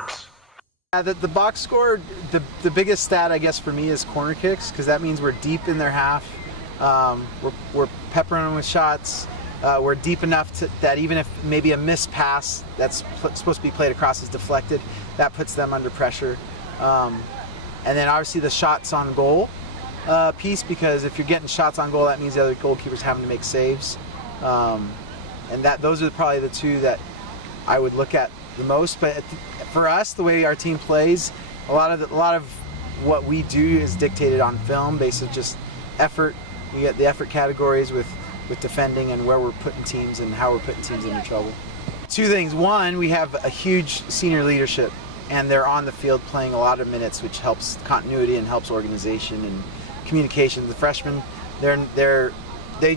sports. The box score, the biggest stat I guess for me is corner kicks, because that means we're deep in their half. We're peppering them with shots. We're deep enough that even if maybe a missed pass that's supposed to be played across is deflected, that puts them under pressure. And then obviously the shots on goal piece, because if you're getting shots on goal, that means the other goalkeeper's having to make saves. And those are probably the two that I would look at the most. But for us, the way our team plays, a lot of what we do is dictated on film, based on just effort. You get the effort categories with defending and where we're putting teams and how we're putting teams into trouble. Two things. One, we have a huge senior leadership, and they're on the field playing a lot of minutes, which helps continuity and helps organization and communication. The freshmen, they're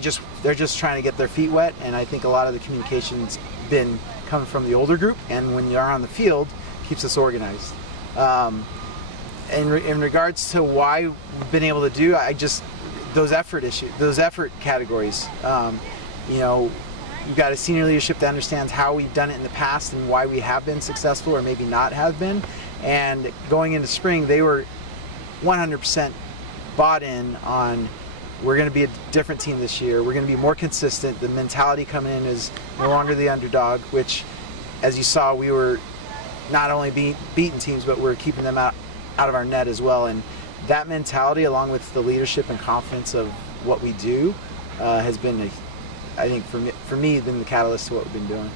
just trying to get their feet wet, and I think a lot of the communication's been coming from the older group, and when you're on the field, keeps us organized. In regards to why we've been able to do, those effort categories. You've got a senior leadership that understands how we've done it in the past and why we have been successful or maybe not have been. And going into spring, they were 100% bought in on, we're going to be a different team this year. We're going to be more consistent. The mentality coming in is no longer the underdog, which, as you saw, we were not only beating teams, but we're keeping them out of our net as well. And that mentality, along with the leadership and confidence of what we do, has been, I think, for me, been the catalyst to what we've been doing.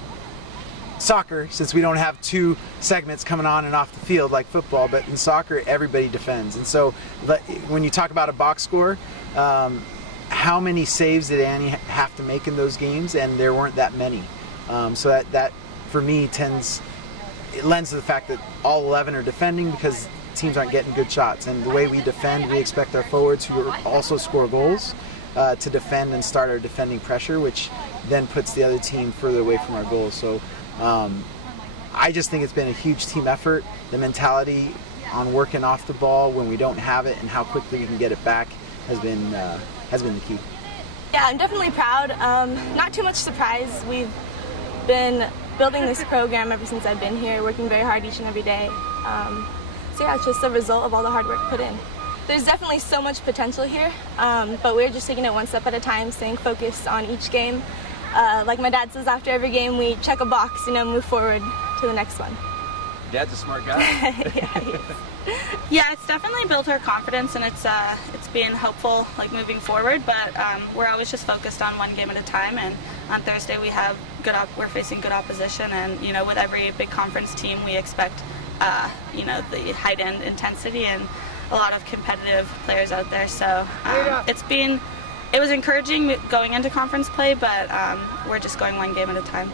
Soccer, since we don't have two segments coming on and off the field like football, but in soccer, everybody defends. And so when you talk about a box score, how many saves did Annie have to make in those games? And there weren't that many. So that for me, it lends to the fact that all 11 are defending, because teams aren't getting good shots. And the way we defend, we expect our forwards, who also score goals, to defend and start our defending pressure, which then puts the other team further away from our goals. So I just think it's been a huge team effort. The mentality on working off the ball when we don't have it and how quickly we can get it back has been the key. Yeah, I'm definitely proud. Not too much surprise. We've been building this program ever since I've been here, working very hard each and every day. So yeah, it's just a result of all the hard work put in. There's definitely so much potential here, but we're just taking it one step at a time, staying focused on each game. Like my dad says, after every game we check a box, move forward to the next one. Dad's a smart guy. Yeah, it's definitely built our confidence, and it's been helpful moving forward. But we're always just focused on one game at a time. And on Thursday we're facing good opposition, and with every big conference team we expect the height end intensity and a lot of competitive players out there. So it was encouraging going into conference play, but we're just going one game at a time.